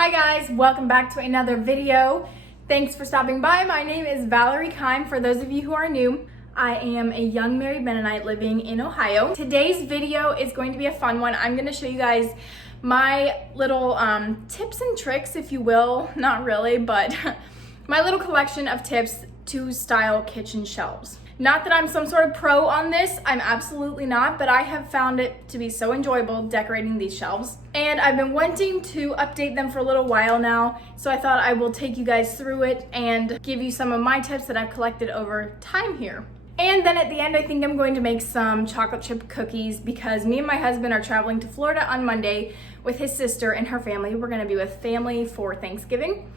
Hi guys, welcome back to another video. Thanks for stopping by. My name is Valerie Kime. For those of you who are new, I am a young married Mennonite living in Ohio. Today's video is going to be a fun one. I'm going to show you guys my little tips and tricks, if you will. Not really, but my little collection of tips to style kitchen shelves. Not that I'm some sort of pro on this, I'm absolutely not, but I have found it to be so enjoyable decorating these shelves. And I've been wanting to update them for a little while now, so I thought I will take you guys through it and give you some of my tips that I've collected over time here. And then at the end, I think I'm going to make some chocolate chip cookies because me and my husband are traveling to Florida on Monday with his sister and her family. We're gonna be with family for Thanksgiving.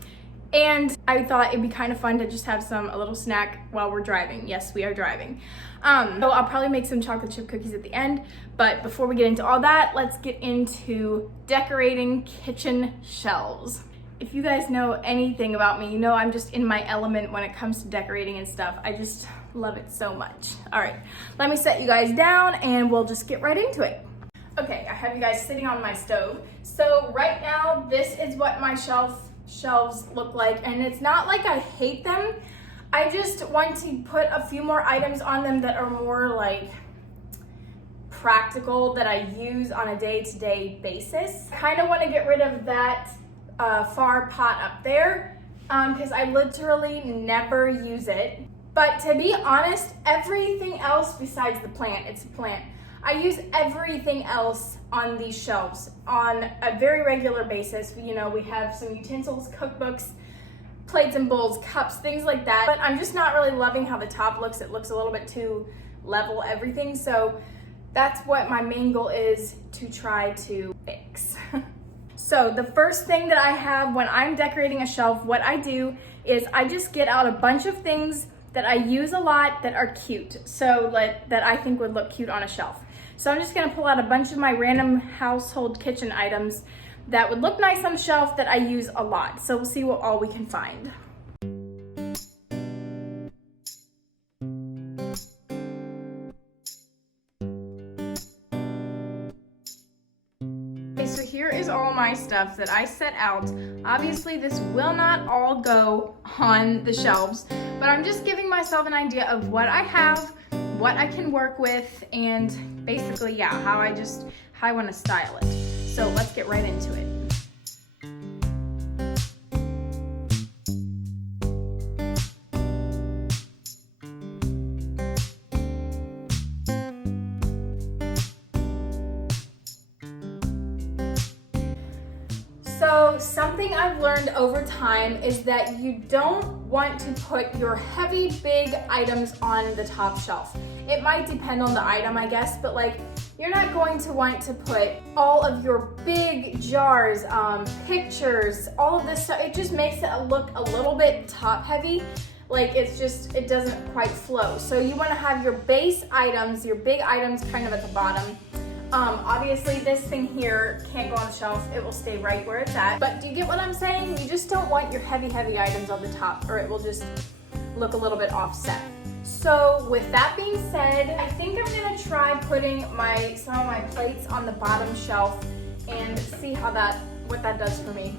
And I thought it'd be kind of fun to just have a little snack while we're driving. Yes, we are driving. So I'll probably make some chocolate chip cookies at the end. But before we get into all that, let's get into decorating kitchen shelves. If you guys know anything about me, you know I'm just in my element when it comes to decorating and stuff. I just love it so much. All right, let me set you guys down and we'll just get right into it. Okay, I have you guys sitting on my stove. So right now, this is what my shelves look like, and it's not like I hate them. I just want to put a few more items on them that are more like practical, that I use on a day-to-day basis. I kind of want to get rid of that far pot up there because I literally never use it. But to be honest, everything else besides the plant, it's a plant, I use everything else on these shelves on a very regular basis. You know, we have some utensils, cookbooks, plates and bowls, cups, things like that. But I'm just not really loving how the top looks. It looks a little bit too level, everything. So that's what my main goal is to try to fix. So the first thing that I have when I'm decorating a shelf, what I do is I just get out a bunch of things that I use a lot that are cute. So that I think would look cute on a shelf. So I'm just gonna pull out a bunch of my random household kitchen items that would look nice on the shelf that I use a lot. So we'll see what all we can find. Okay, so here is all my stuff that I set out. Obviously this will not all go on the shelves, but I'm just giving myself an idea of what I have, what I can work with, and basically, yeah, how I want to style it. So let's get right into it. So something I've learned over time is that you don't want to put your heavy, big items on the top shelf. It might depend on the item, I guess, but like you're not going to want to put all of your big jars, pictures, all of this stuff. It just makes it look a little bit top heavy. Like it doesn't quite flow. So you want to have your base items, your big items kind of at the bottom. Obviously this thing here can't go on the shelf. It will stay right where it's at. But do you get what I'm saying? You just don't want your heavy items on the top or it will just look a little bit offset. So with that being said, I think I'm gonna try putting some of my plates on the bottom shelf and see what that does for me.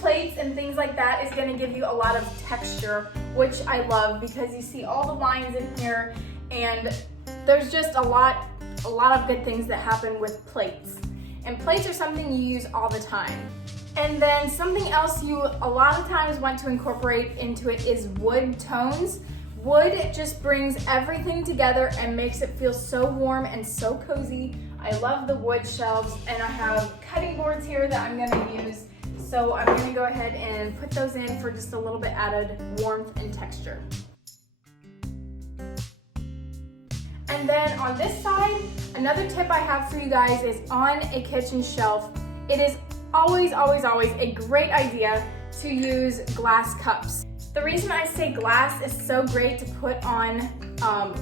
Plates and things like that is going to give you a lot of texture, which I love because you see all the lines in here, and there's just a lot of good things that happen with plates. And plates are something you use all the time. And then something else you a lot of times want to incorporate into it is wood tones. Wood just brings everything together and makes it feel so warm and so cozy. I love the wood shelves, and I have cutting boards here that I'm going to use. So I'm going to go ahead and put those in for just a little bit added warmth and texture. And then on this side, another tip I have for you guys is on a kitchen shelf, it is always a great idea to use glass cups. The reason I say glass is so great to put on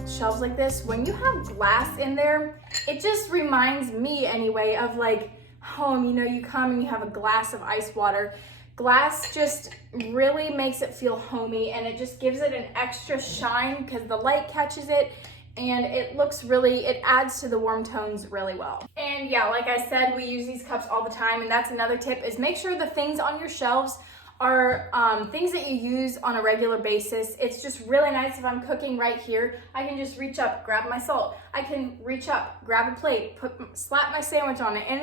shelves like this, when you have glass in there, it just reminds me anyway of like home. You know, you come and you have a glass of ice water. Glass just really makes it feel homey, and it just gives it an extra shine because the light catches it and it adds to the warm tones really well. And yeah, like I said, we use these cups all the time, and that's another tip, is make sure the things on your shelves are things that you use on a regular basis. It's just really nice if I'm cooking right here, I can just reach up, grab my salt. I can reach up, grab a plate, slap my sandwich on it, and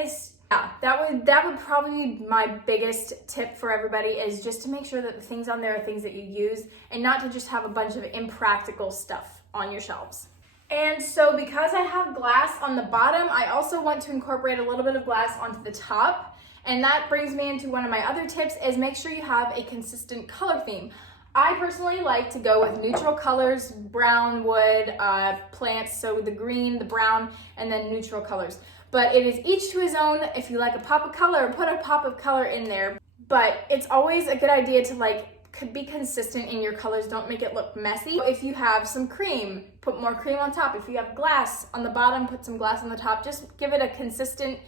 that would probably be my biggest tip for everybody, is just to make sure that the things on there are things that you use and not to just have a bunch of impractical stuff on your shelves. And so because I have glass on the bottom, I also want to incorporate a little bit of glass onto the top. And that brings me into one of my other tips, is make sure you have a consistent color theme. I personally like to go with neutral colors, brown, wood, plants, so the green, the brown, and then neutral colors. But it is each to his own. If you like a pop of color, put a pop of color in there. But it's always a good idea to could be consistent in your colors. Don't make it look messy. If you have some cream, put more cream on top. If you have glass on the bottom, put some glass on the top. Just give it a consistent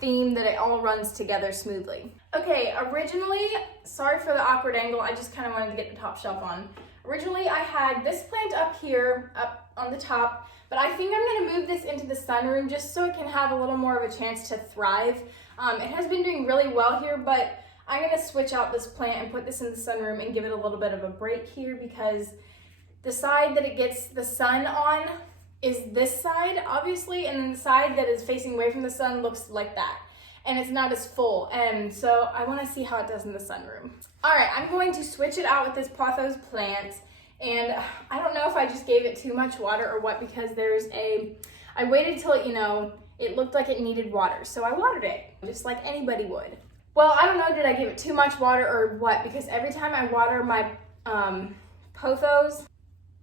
theme that it all runs together smoothly. Okay, originally, sorry for the awkward angle, I just kind of wanted to get the top shelf on. Originally, I had this plant up here, up on the top, but I think I'm gonna move this into the sunroom just so it can have a little more of a chance to thrive. It has been doing really well here, but I'm gonna switch out this plant and put this in the sunroom and give it a little bit of a break here, because the side that it gets the sun on is this side, obviously, and then the side that is facing away from the sun looks like that, and it's not as full, and so I want to see how it does in the sunroom. All right, I'm going to switch it out with this pothos plant, and I don't know if I just gave it too much water or what, because I waited till it looked like it needed water, so I watered it, just like anybody would. Well, I don't know, did I give it too much water or what, because every time I water my pothos,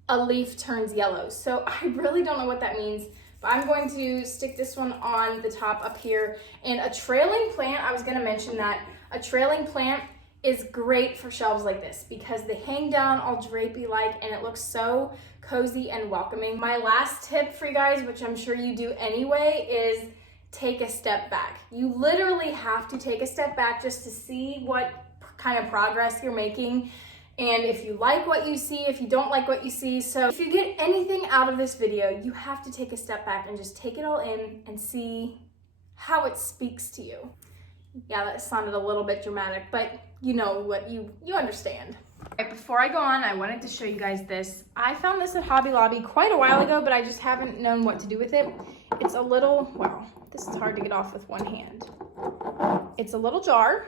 a leaf turns yellow. So I really don't know what that means, but I'm going to stick this one on the top up here. And a trailing plant, I was gonna mention that, a trailing plant is great for shelves like this because they hang down all drapey-like and it looks so cozy and welcoming. My last tip for you guys, which I'm sure you do anyway, is take a step back. You literally have to take a step back just to see what kind of progress you're making. And if you like what you see, if you don't like what you see. So if you get anything out of this video, you have to take a step back and just take it all in and see how it speaks to you. Yeah, that sounded a little bit dramatic, but you know what, you understand. Right, before I go on, I wanted to show you guys this. I found this at Hobby Lobby quite a while ago, but I just haven't known what to do with it. It's a little, wow, this is hard to get off with one hand. It's a little jar.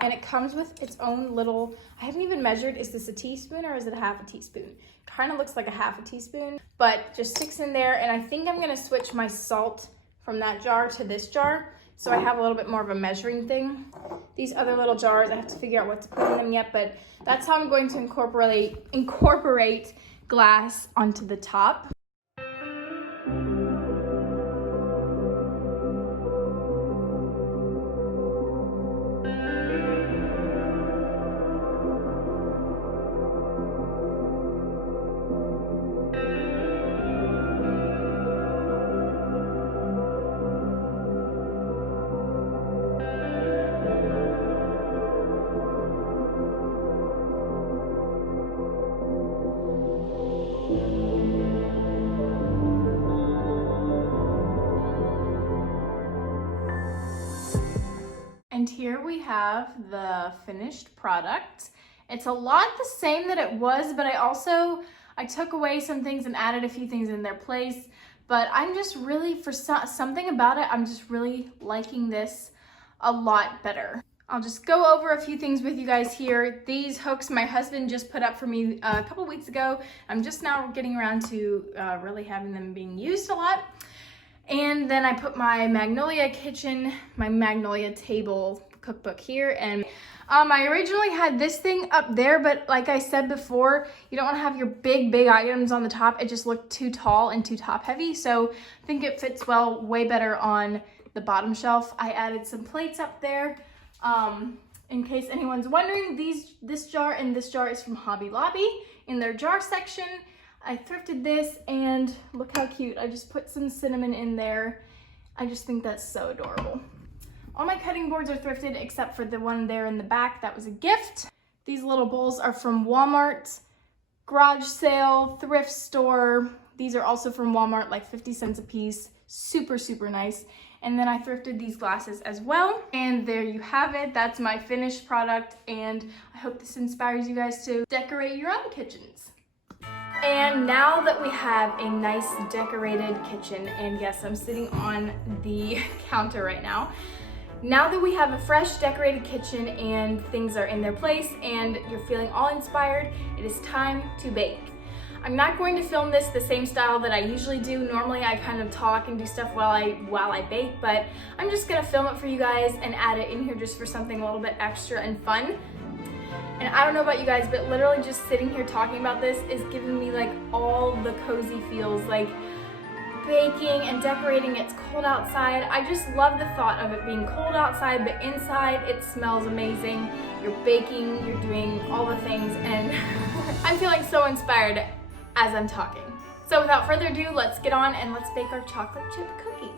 And it comes with its own little, I haven't even measured, is this a teaspoon or is it a half a teaspoon? Kind of looks like a half a teaspoon, but just sticks in there. And I think I'm gonna switch my salt from that jar to this jar, so I have a little bit more of a measuring thing. These other little jars, I have to figure out what to put in them yet, but that's how I'm going to incorporate glass onto the top. And here we have the finished product. It's a lot the same that it was, but I took away some things and added a few things in their place. But I'm just really, for something about it, I'm just really liking this a lot better. I'll just go over a few things with you guys here. These hooks my husband just put up for me a couple weeks ago. I'm just now getting around to really having them being used a lot. And then I put my Magnolia table cookbook here. And I originally had this thing up there, but like I said before, you don't want to have your big items on the top. It just looked too tall and too top heavy. So I think it fits way better on the bottom shelf. I added some plates up there. In case anyone's wondering, this jar and this jar is from Hobby Lobby in their jar section. I thrifted this and look how cute. I just put some cinnamon in there. I just think that's so adorable. All my cutting boards are thrifted except for the one there in the back. That was a gift. These little bowls are from Walmart, garage sale, thrift store, These are also from Walmart, like 50 cents a piece. Super, super nice. And then I thrifted these glasses as well. And there you have it. That's my finished product. And I hope this inspires you guys to decorate your own kitchens. And now that we have a nice decorated kitchen, and yes, I'm sitting on the counter right now. Now that we have a fresh decorated kitchen and things are in their place and you're feeling all inspired, it is time to bake. I'm not going to film this the same style that I usually do. Normally I kind of talk and do stuff while I bake, but I'm just gonna film it for you guys and add it in here just for something a little bit extra and fun. And I don't know about you guys, but literally just sitting here talking about this is giving me like all the cozy feels, like baking and decorating. It's cold outside. I just love the thought of it being cold outside, but inside it smells amazing. You're baking, you're doing all the things, and I'm feeling so inspired as I'm talking. So without further ado, let's get on and let's bake our chocolate chip cookies.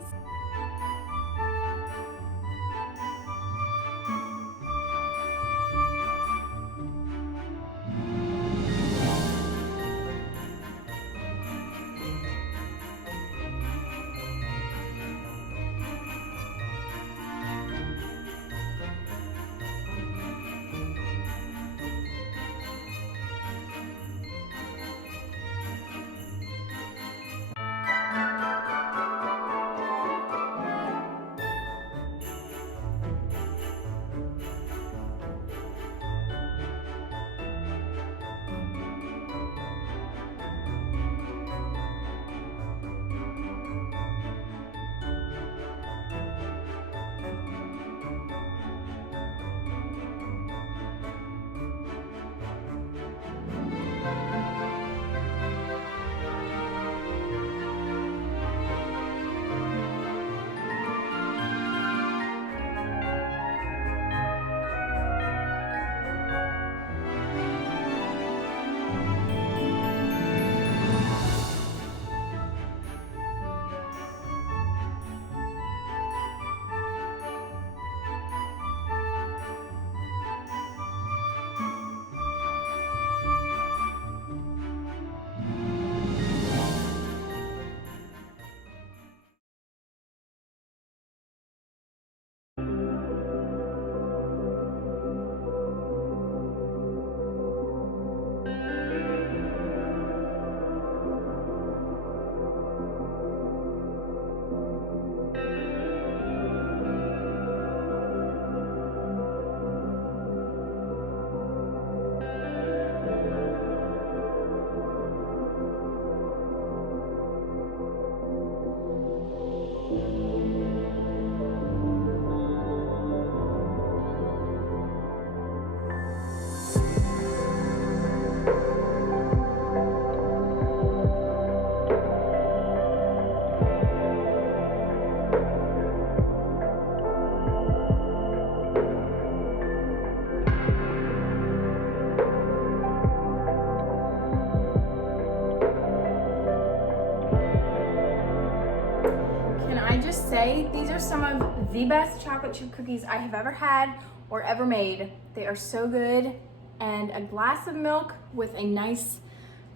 Say these are some of the best chocolate chip cookies I have ever had or ever made. They are so good, and a glass of milk with a nice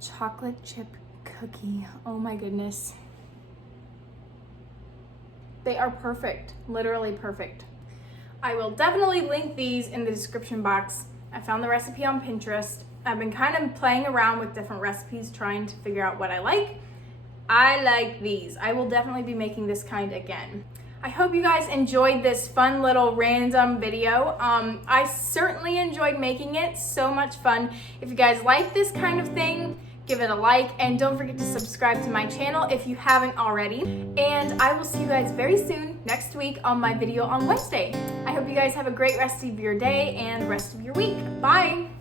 chocolate chip cookie. Oh my goodness. They are perfect, literally perfect. I will definitely link these in the description box. I found the recipe on Pinterest. I've been kind of playing around with different recipes, trying to figure out what I like. I like these. I will definitely be making this kind again. I hope you guys enjoyed this fun little random video. I certainly enjoyed making it. So much fun. If you guys like this kind of thing, give it a like, and don't forget to subscribe to my channel if you haven't already. And I will see you guys very soon next week on my video on Wednesday. I hope you guys have a great rest of your day and rest of your week. Bye.